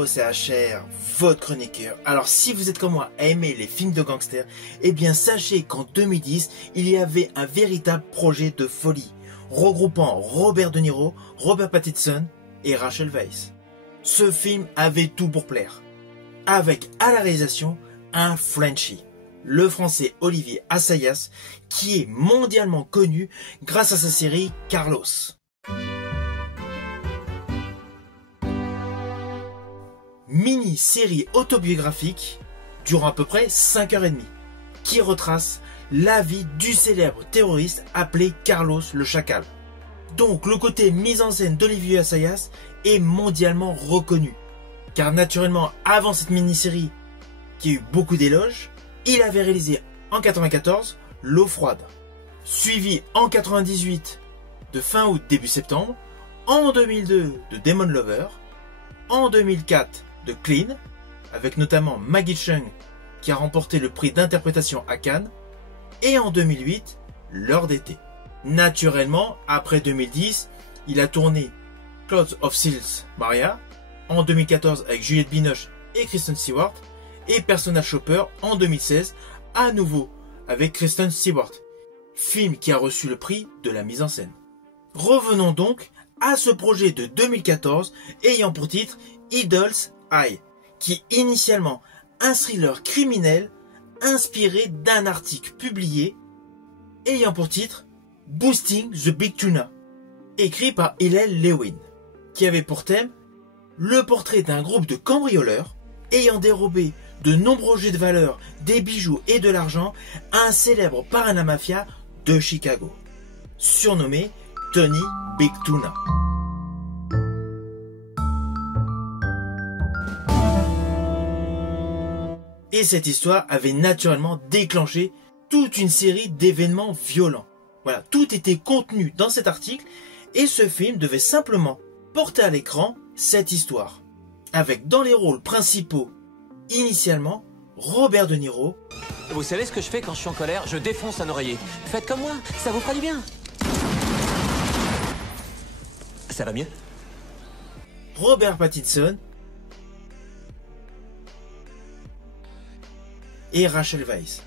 Ciao, c'est HR, votre chroniqueur. Alors si vous êtes comme moi à aimer les films de gangsters, eh bien sachez qu'en 2010, il y avait un véritable projet de folie, regroupant Robert De Niro, Robert Pattinson et Rachel Weisz. Ce film avait tout pour plaire, avec à la réalisation un Frenchie, le français Olivier Assayas, qui est mondialement connu grâce à sa série Carlos. Mini-série autobiographique durant à peu près 5h30, qui retrace la vie du célèbre terroriste appelé Carlos le Chacal. Donc le côté mise en scène d'Olivier Assayas est mondialement reconnu, car naturellement avant cette mini-série qui a eu beaucoup d'éloges, il avait réalisé en 1994 L'eau froide, suivi en 1998 de fin août début septembre, en 2002 de Demon Lover, en 2004 de Clean, avec notamment Maggie Cheung qui a remporté le prix d'interprétation à Cannes, et en 2008, L'heure d'été. Naturellement, après 2010, il a tourné Clouds of Sils Maria, en 2014 avec Juliette Binoche et Kristen Stewart, et Personal Shopper en 2016, à nouveau avec Kristen Stewart, film qui a reçu le prix de la mise en scène. Revenons donc à ce projet de 2014 ayant pour titre Idol's Eye, qui est initialement un thriller criminel inspiré d'un article publié ayant pour titre Boosting the Big Tuna, écrit par Hillel Lewin, qui avait pour thème le portrait d'un groupe de cambrioleurs ayant dérobé de nombreux objets de valeur, des bijoux et de l'argent à un célèbre parrain de la mafia de Chicago, surnommé Tony Big Tuna. Et cette histoire avait naturellement déclenché toute une série d'événements violents. Voilà, tout était contenu dans cet article et ce film devait simplement porter à l'écran cette histoire. Avec dans les rôles principaux, initialement, Robert De Niro. Vous savez ce que je fais quand je suis en colère? Je défonce un oreiller. Faites comme moi, ça vous fera du bien. Ça va mieux? Robert Pattinson et Rachel Weisz.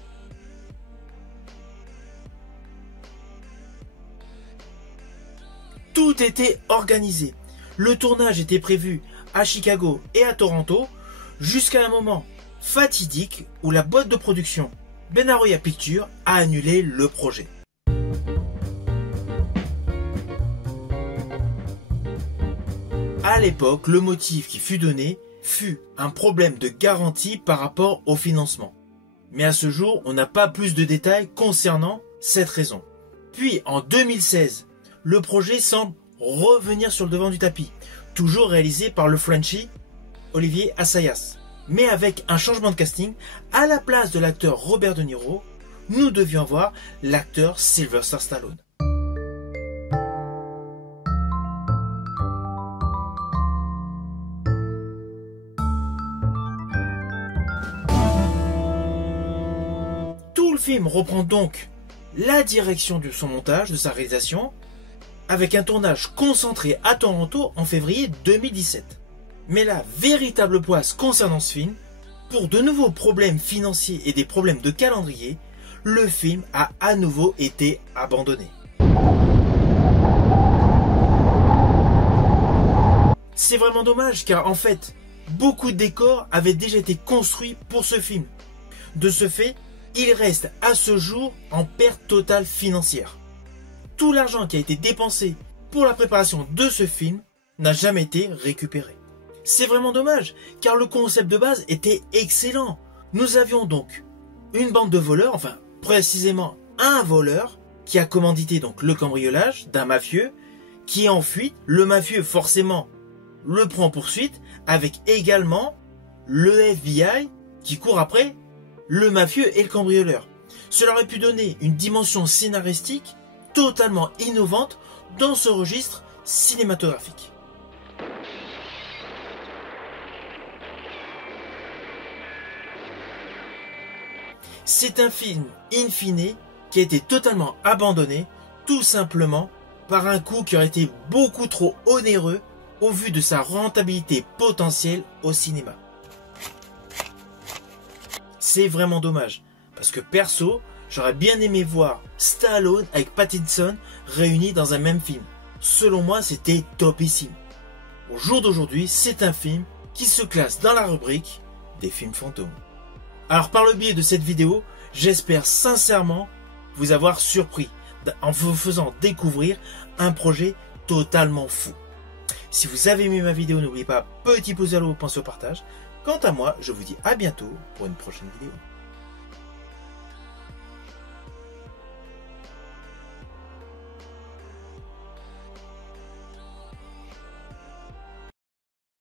Tout était organisé. Le tournage était prévu à Chicago et à Toronto jusqu'à un moment fatidique où la boîte de production Benaroya Pictures a annulé le projet. À l'époque, le motif qui fut donné fut un problème de garantie par rapport au financement. Mais à ce jour, on n'a pas plus de détails concernant cette raison. Puis en 2016, le projet semble revenir sur le devant du tapis, toujours réalisé par le Frenchie Olivier Assayas. Mais avec un changement de casting, à la place de l'acteur Robert De Niro, nous devions voir l'acteur Sylvester Stallone. Tout le film reprend donc la direction de son montage, de sa réalisation, avec un tournage concentré à Toronto en février 2017. Mais la véritable poisse concernant ce film, pour de nouveaux problèmes financiers et des problèmes de calendrier, le film a à nouveau été abandonné. C'est vraiment dommage car en fait, beaucoup de décors avaient déjà été construits pour ce film. De ce fait, il reste à ce jour en perte totale financière. Tout l'argent qui a été dépensé pour la préparation de ce film n'a jamais été récupéré. C'est vraiment dommage, car le concept de base était excellent. Nous avions donc une bande de voleurs, enfin précisément un voleur, qui a commandité donc le cambriolage d'un mafieux, qui est en fuite. Le mafieux forcément le prend en poursuite, avec également le FBI qui court après le mafieux et le cambrioleur. Cela aurait pu donner une dimension scénaristique totalement innovante dans ce registre cinématographique. C'est un film, in fine, qui a été totalement abandonné, tout simplement par un coût qui aurait été beaucoup trop onéreux au vu de sa rentabilité potentielle au cinéma. C'est vraiment dommage, parce que perso, j'aurais bien aimé voir Stallone avec Pattinson réunis dans un même film. Selon moi, c'était topissime. Au jour d'aujourd'hui, c'est un film qui se classe dans la rubrique des films fantômes. Alors par le biais de cette vidéo, j'espère sincèrement vous avoir surpris en vous faisant découvrir un projet totalement fou. Si vous avez aimé ma vidéo, n'oubliez pas, petit pouce vers le haut, pensez au partage. Quant à moi, je vous dis à bientôt pour une prochaine vidéo.